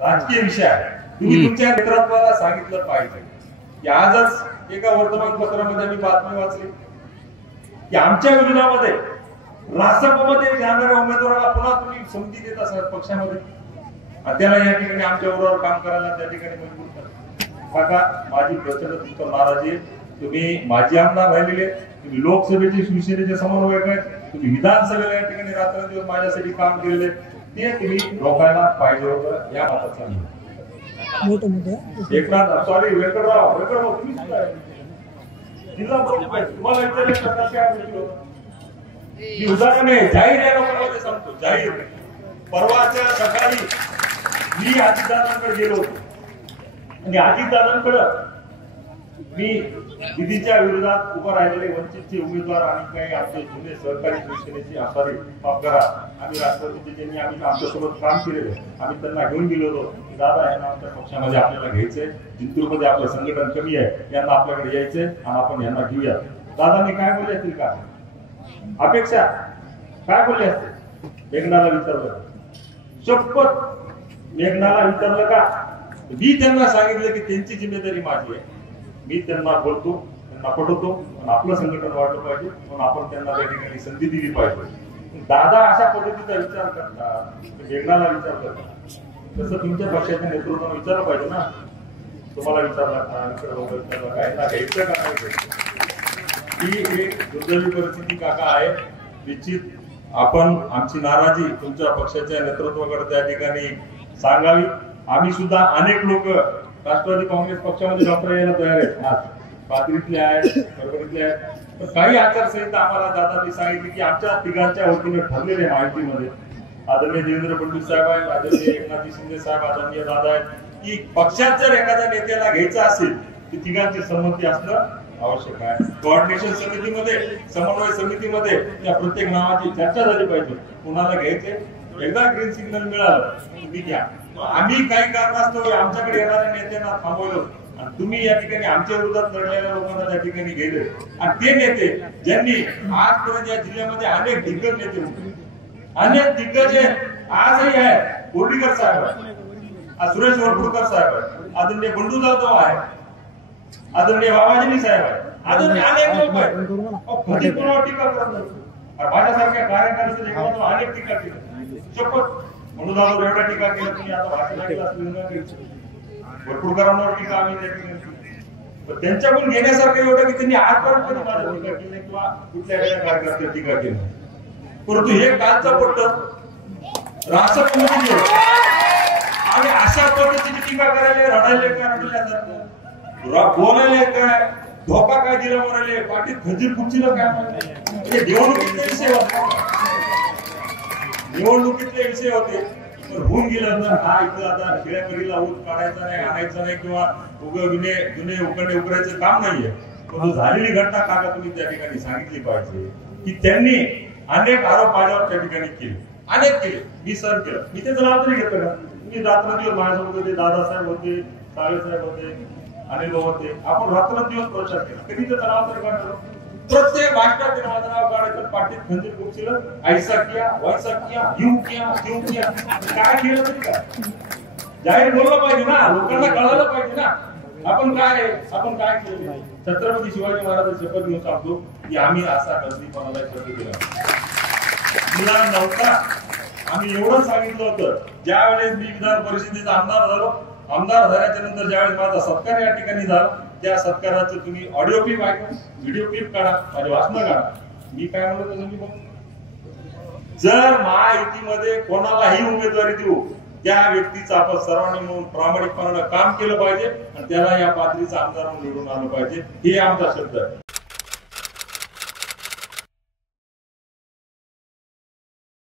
राजकीय विषय आहे. तुम्ही तुमच्या नेतृत्वाला सांगितलं पाहिजे की आजच एका वर्तमानपत्रामध्ये मी बातमी वाचली की आमच्या विरोधामध्ये रासपमध्ये जाणाऱ्या उमेदवाराला पुन्हा तुम्ही संधी देत असाल पक्षामध्ये, त्याला या ठिकाणी आमच्या बरोबर काम करायला त्या ठिकाणी मजबूर करा. काका, माझी प्रचंड तुमचं नाराजी आहे. तुम्ही माजी आमदार राहिलेले, तुम्ही लोकसभेचे शिवसेनेचे समन्वयक आहेत, तुम्ही विधानसभेला या ठिकाणी रात्रंदिवस माझ्यासाठी काम केलेले, ते तुम्ही रोखायला पाहिजे होतं. या माताचा एकनाथ सॉरी व्यंकटराव तुम्ही जिल्हा तुम्हाला उदाहरण आहे. जाहीर या लोकांमध्ये सांगतो, जाहीर. परवाच्या सकाळी मी अजितदादांकडे गेलो होतो आणि अजितदादांकडे मी दिदीच्या विरोधात उभं राहिलेले वंचितचे उमेदवार आणि काही आपले जुने सहकारी शिवसेनेचे आभारी माफ करा आम्ही राष्ट्रवादीचे ज्यांनी आम्ही आमच्यासोबत काम केलेले आम्ही त्यांना घेऊन गेलो होतो. दादा यांना आमच्या पक्षामध्ये आपल्याला घ्यायचंय, जिंतूरमध्ये आपलं संघटन कमी आहे, यांना आपल्याकडे यायचंय आणि आपण यांना घेऊया. दादांनी काय बोलले असतील का, अपेक्षा काय बोलले असतील? मेघनाला विचारलं, शपथ मेघनाला विचारलं का? मी त्यांना सांगितलं की त्यांची जिम्मेदारी माझी आहे, मी त्यांना बोलतो, त्यांना पटवतो, आपलं संघटन वाढलं पाहिजे म्हणून आपण त्यांना त्या ठिकाणी संधी दिली पाहिजे. दादा अशा पद्धतीचा विचार करतात, मेघनाला विचारलं का? तसं तुमच्या पक्षाच्या नेतृत्वानं विचारलं पाहिजे ना. तुम्हाला विचारला का, विचारला काय ना घ्यायचं का नाही घ्यायचं, ही एक दुर्दैवी परिस्थिती काका आहे. निश्चित आपण आमची नाराजी तुमच्या पक्षाच्या नेतृत्वाकडे त्या ठिकाणी सांगावी. आम्ही सुद्धा अनेक लोक राष्ट्रवादी काँग्रेस पक्षामध्ये डॉक्टर यायला तयार आहेत, आज पाथरीतले आहेत, परभणीतले आहेत. पण काही आचारसंहिता आम्हाला दादांनी सांगितली की आमच्या तिघांच्या वतीने ठरलेले माहितीमध्ये आदरणीय देवेंद्र फडणवीस साहेब आहेत, आदरणीय एकनाथ शिंदे साहेब, आदरणीय दादा आहेत, की पक्षात जर एखाद्या नेत्याला घ्यायचं असेल तर तिघांची संमती असणं आवश्यक आहे. कोऑर्डिनेशन समितीमध्ये, समन्वय समितीमध्ये त्या प्रत्येक नावाची चर्चा झाली पाहिजे. कुणाला घ्यायचे, एकदा ग्रीन सिग्नल मिळालं तुम्ही घ्या. आम्ही काही कारणास्तव आमच्याकडे येणाऱ्या नेत्यांना थांबवलं आणि तुम्ही या ठिकाणी आमच्या विरोधात लढलेल्या लोकांना त्या ठिकाणी गेले. आणि ते नेते ज्यांनी आजपर्यंत या जिल्ह्यामध्ये अनेक दिग्गज नेते होते, अनेक दिग्गज आजही आहेत, बोर्डीकर साहेब आहे, सुरेश वरपुडकर साहेब आहे, आदरणीय बंडू जाधव आहे, आदरणीय बाबाजी साहेब आहे, आदरणीय अनेक लोक आहेत. कधी कोणावर टीका करत नाही. माझ्यासारख्या कार्यकर्त्यांचे अनेक टीका केली. शपथ म्हणून जाधव एवढा टीका केला तुम्ही आता भाषण वरपुडकरांवर टीका आम्ही त्या ठिकाणी त्यांच्याकडून घेण्यासारखं एवढं की त्यांनी आजपर्यंत कधी माझ्या टीका केली नाही किंवा कुठल्या कार्यकर्त्यावर टीका केली. परंतु हे कालचं पट्ट राष्ट्रपती आणि अशा पद्धतीची टीका करायला रडायले काय, रडल्यासारखं बोलायला काय, धोका काय दिला म्हणाले, पाठीत खंजीर खुर्चीला काय म्हणजे निवडणुकीतले विषय होते, निवडणुकीतले विषय होते. पण होऊन गेलं तर हा इथं आता खेळाकडीला ऊस काढायचा नाही, आणायचा नाही किंवा जुने उकडे उकरायचं काम नाहीये. पण झालेली घटना काका तुम्ही त्या ठिकाणी सांगितली पाहिजे की त्यांनी अनेक आरोप माझ्यावर त्या ठिकाणी केले, अनेक केले. मी सर केलं, मी त्याचं नाव तरी घेतलं का? मी रात्रंदिवस माझ्यासोबत होते, दादासाहेब होते, साहेब होते, अनिल भाऊ होते, आपण रात्रंदिवस प्रचार केला. कधी त्याचं नाव तरी काढलं? प्रत्येक भाषणात माझं नाव काढायचं, पाठीत खंजीर खुर्चीला, ऐसा किया, वैसा किया, यूं किया, काय केलं तरी काय? जाहीर बोललं पाहिजे ना, लोकांना कळायला पाहिजे ना आपण काय केलं. छत्रपती शिवाजी महाराज शपथ घेऊन सांगतो की आम्ही असा गंभीरपणाला शपथ दिला नव्हता. आम्ही एवढं सांगितलं होतं ज्यावेळेस मी विधान परिषदेचा आमदार झालो. आमदार झाल्याच्या नंतर ज्यावेळेस माझा सत्कार या ठिकाणी झाला, त्या सत्काराचं तुम्ही ऑडिओ क्लिप ऐका, व्हिडिओ क्लिप काढा, माझे भाषण काढा. मी काय म्हणतो तुम्ही बघ, जर महायुतीमध्ये कोणालाही उमेदवारी देऊ त्या व्यक्तीचं आपण सर्वांनी म्हणून प्रामाणिकपणानं काम केलं पाहिजे आणि त्याला या पातळीचा आमदार म्हणून निवडून आलं पाहिजे. हे आमचा शब्द आहे.